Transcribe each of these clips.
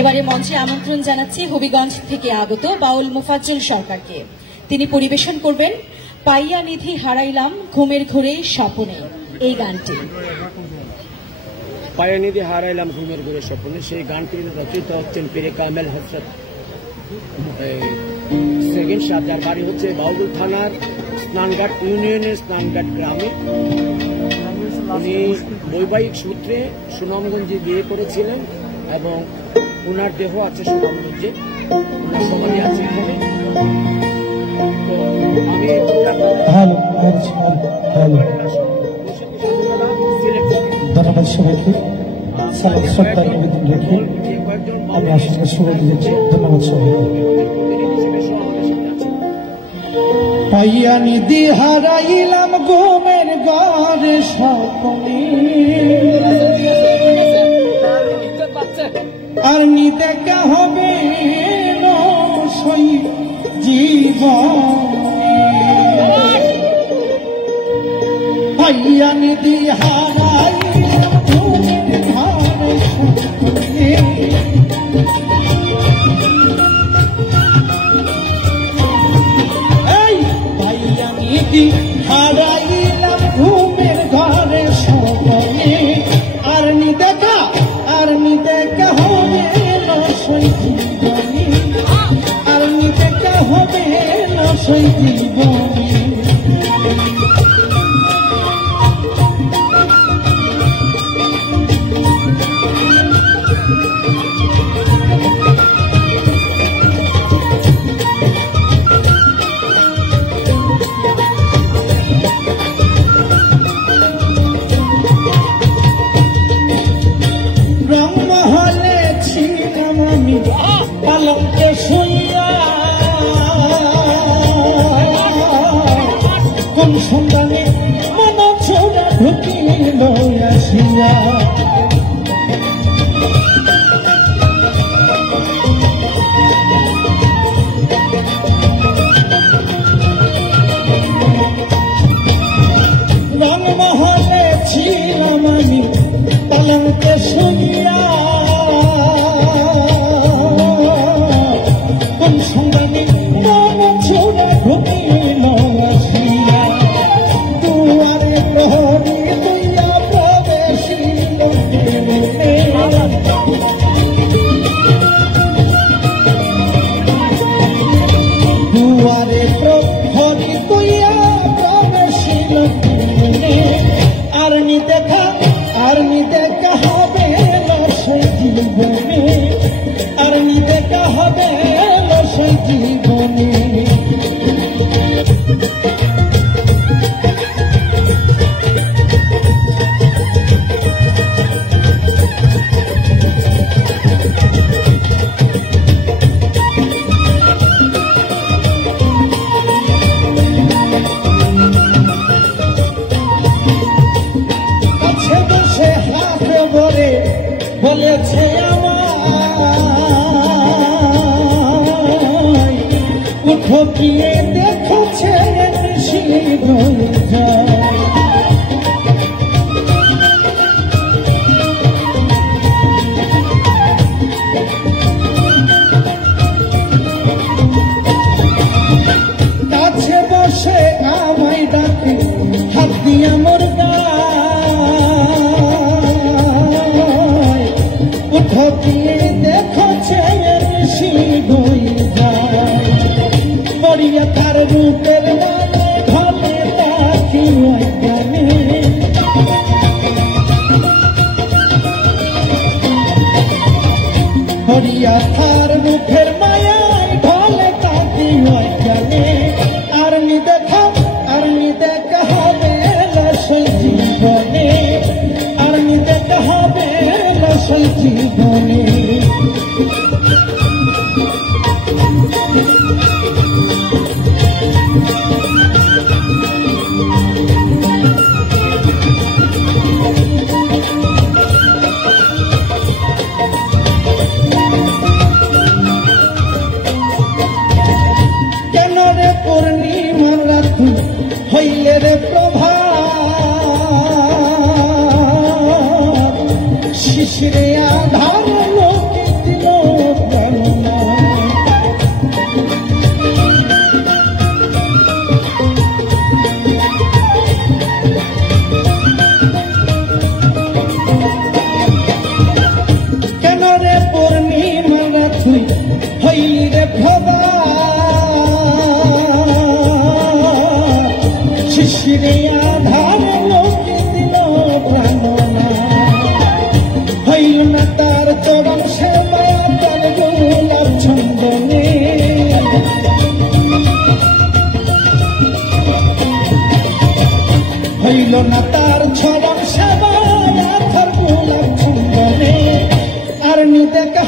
এবারে মঞ্চে আমন্ত্রণ জানাচ্ছি হবিগঞ্জ থেকে আগত বাউল মুফাজ্জল সরকারকে। তিনি পরিবেশন করবেন পাইয়া নিধি হারাইলাম ঘুমের ঘোরে স্বপনে এই গানটি। পাইয়া নিধি হারাইলাম ঘুমের ঘোরে স্বপনে, সেই গানটির রচয়িতা হচ্ছেন পীরে কামেল হযরত সেকেন্ড সাহেব, যার বাড়ি হচ্ছে বাউলপুর থানার স্নানঘাট ইউনিয়নের স্নানঘাট গ্রামে। উনি বৈবাহিক সূত্রে সুনামগঞ্জে বিয়ে করেছিলেন এবং ওনার দেহ আছে সুনামগঞ্জে, ওনার সমাধি আছে এখানে। তো আমি ধন্যবাদ সবাইকে, সালাম শ্রদ্ধা নিবেদন রেখে আমি আসলে শুরু দিয়েছি। ধন্যবাদ সবাইকে। পাইয়া নিধি হারাইলাম ঘুমের ঘরে স্বপনে, আর নি দেখা হবে জীবনে। পাইয়া নিধি হারাইলাম ঘুমের ঘরে স্বপনে, হারাইলাম ঘুমের ঘরে স্বপনে, আর নি দেখা হবে না সেই জীবনে, আর নি দেখা হবে না সেই জীবনে। পালঙ্কে শুইয়া কোন সন্তানে মন ছোড়া ঢুকিল আসিয়া, রংমহলে ছিলাম আমি পালঙ্কে শুইয়া, আর নি দেখা হবে না সেই জীবনে, আর নি দেখা হবে না সেই জীবনে। বলেছে আমায় উঠো গিয়ে দেখো ছেড়ে কাছে বসে আমায় ডাকে হাত দিয়া মোর গিয়ে দেখো ছেড়ে পড়িয়া তার রূপের মানে ভালে তাকি জানে, পড়িয়া তার রূপের মায়ায় ভালে তাকি জানে, আর নি দেখা হবে না সেই জীবনে, আর নি দেখা হবে না সেই জীবনে।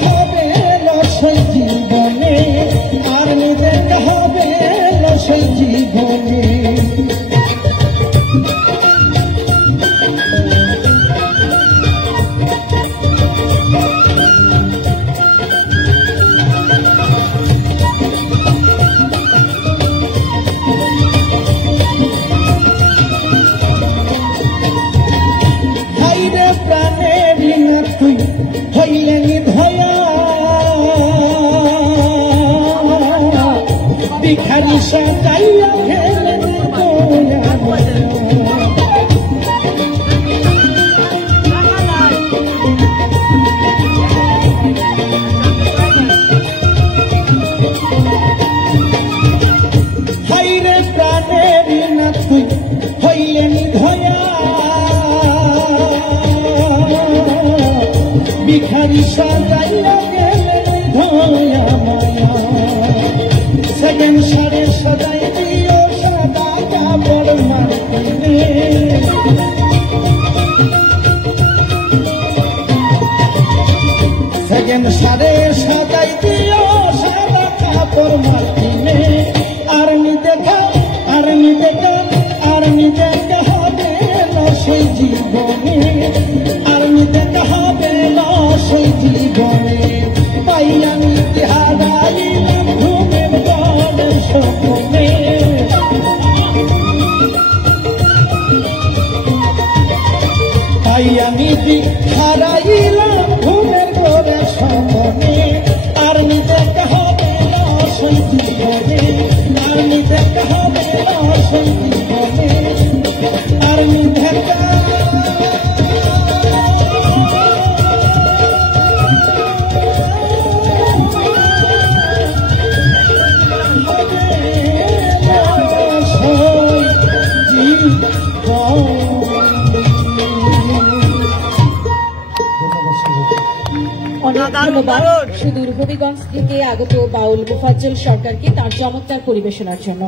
হবে রসই জীবনে, আর্মি দেখা হবে রসই জীবনে। হাইরে প্রাণের না তুই হইলে নিধয়া, ভিখারি সাজাইয়া ফেলে হাইরে প্রাণের না তুই হইলে নিধয়া, ভিখারি সাজাইয়া গেলে ধয়া মায়া। সেকেন্ড সারে সদাই দিও সাদা কাপড় মাটিনে, সেকেন্ড সারে সদাই দিও সাদা কাপড় মাটিনে। আর্মি দেখা আর্মি দেখা আর্মি দেখা হবে রসই জীবনে, আর্মি দেখা হবে রসই জীবনে। পাইয়া নিতে হারাইলাম ঘুমের ঘরে স্বপ্নে, পাইয়া নিতে হারাইলাম ঘুমের ঘরে স্বপ্নে। আর্মি দেখা হবে রসই জীবনে, আর্মি দেখা হবে রসই জীবনে, আর্মি দেখা অনেক ধন্যবাদ সুদূর হবিগঞ্জ থেকে আগত বাউল মোফাজ্জল সরকারকে তার চমৎকার পরিবেশনার জন্য।